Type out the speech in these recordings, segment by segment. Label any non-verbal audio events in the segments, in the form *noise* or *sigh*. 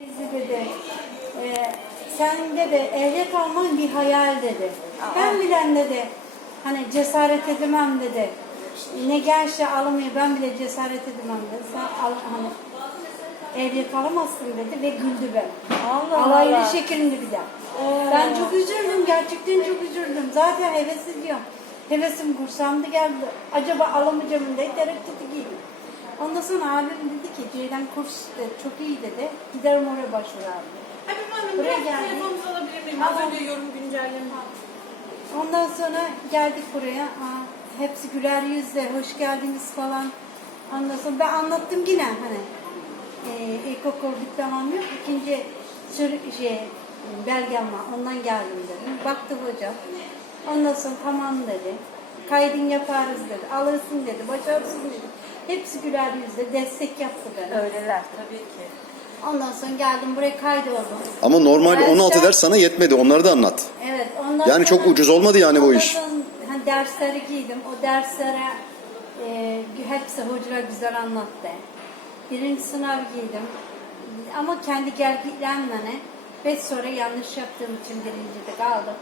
Bizi dedi, e, sen dedi ehliyet alman bir hayal dedi. Ben bilen dedi, hani cesaret edemem dedi. Ne gençle alamıyor ben bile cesaret edemem dedi. Sen al, hani ehliyet alamazsın dedi ve güldü ben. Allah Alaylı Allah. şeklinde bir de. Ben çok üzüldüm, gerçekten çok üzüldüm. Zaten heves ediyorum. Hevesim kursamda geldi. Acaba alamayacağım diye tereddütü giydim. Ondan sonra abim dedi ki Ceylan kurs e, çok iyi dedi. Giderim oraya başvur abi. Habib Hanım Buraya biraz geldik. telefonunuzu alabilir miyim? Az önce yorum güncelleme Ondan sonra geldik buraya. Aa, hepsi güler yüzle, hoş geldiniz falan. Ondan sonra ben anlattım yine hani. E, ilkokul diplomam yok. İkinci sür, şey, belgem var. Ondan geldim dedim. Baktı hocam. Ondan sonra tamam dedi. Kaydın yaparız dedi. Alırsın dedi. Başarısın dedi. Hepsi güler yüzle destek yaptı bana. Öyleler tabii ki. Ondan sonra geldim buraya kaydoldum. Ama normal Dersler- 16 ders sana yetmedi. Onları da anlat. Evet. Ondan Yani çok sonra- ucuz olmadı yani bu ondan iş. sonra hani dersleri giydim. O derslere e, hepsi hocalar güzel anlattı. Birinci sınav giydim. Ama kendi gelgitlemle beş sonra yanlış yaptığım için birincide kaldım.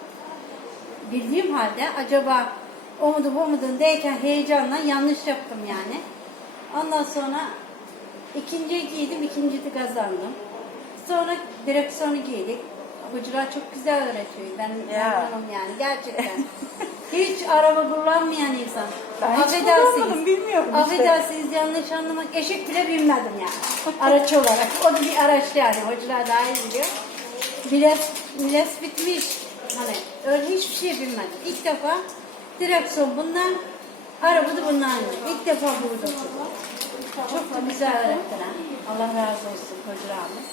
Bildiğim halde acaba o mudur bu mudur derken heyecanla yanlış yaptım yani. Ondan sonra ikinciyi giydim, ikincide kazandım. Sonra direksiyonu giydik. Hocalar çok güzel öğretiyor. Ben Ya. memnunum yani gerçekten. *laughs* hiç araba kullanmayan insan. Ben hiç kullanmadım, bilmiyorum işte. Affedersiniz yanlış anlamak. Eşek bile binmedim yani. Araç olarak. O da bir araç yani. Hocalar daha iyi biliyor. Bilet, bilet bitmiş. Hani öyle hiçbir şey bilmedim. İlk defa direksiyon bundan, araba da bundan. İlk defa buldum. Çok da güzel öğrettiler. Allah razı olsun hocalarımız.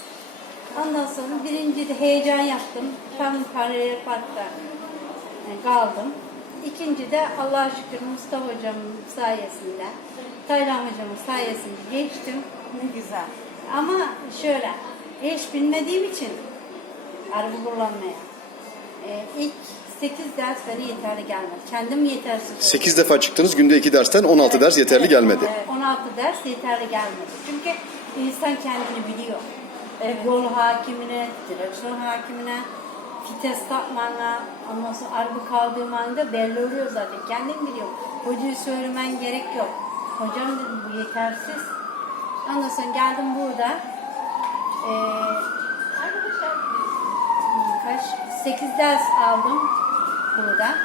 Ondan sonra birinci de heyecan yaptım. Tam paralel parkta e, kaldım. İkinci de Allah'a şükür Mustafa hocamın sayesinde, Taylan hocamın sayesinde geçtim. Ne güzel. Ama şöyle, hiç bilmediğim için araba kullanmaya. E, ilk 8 ders bana yeterli gelmedi. Kendim yetersiz oldum. 8 defa çıktınız. Günde 2 dersten 16 ders yeterli Evet, gelmedi. evet, 16 ders yeterli gelmedi. Çünkü insan kendini biliyor. Yol hakimine, direksiyon hakimine, vites takmana, ondan sonra araba kaldığım anda belli oluyor zaten. Kendin biliyor. Hocaya söylemen gerek yok. Hocam dedim bu yetersiz. Ondan sonra geldim burada. Ee, kaç? 8 ders aldım burada.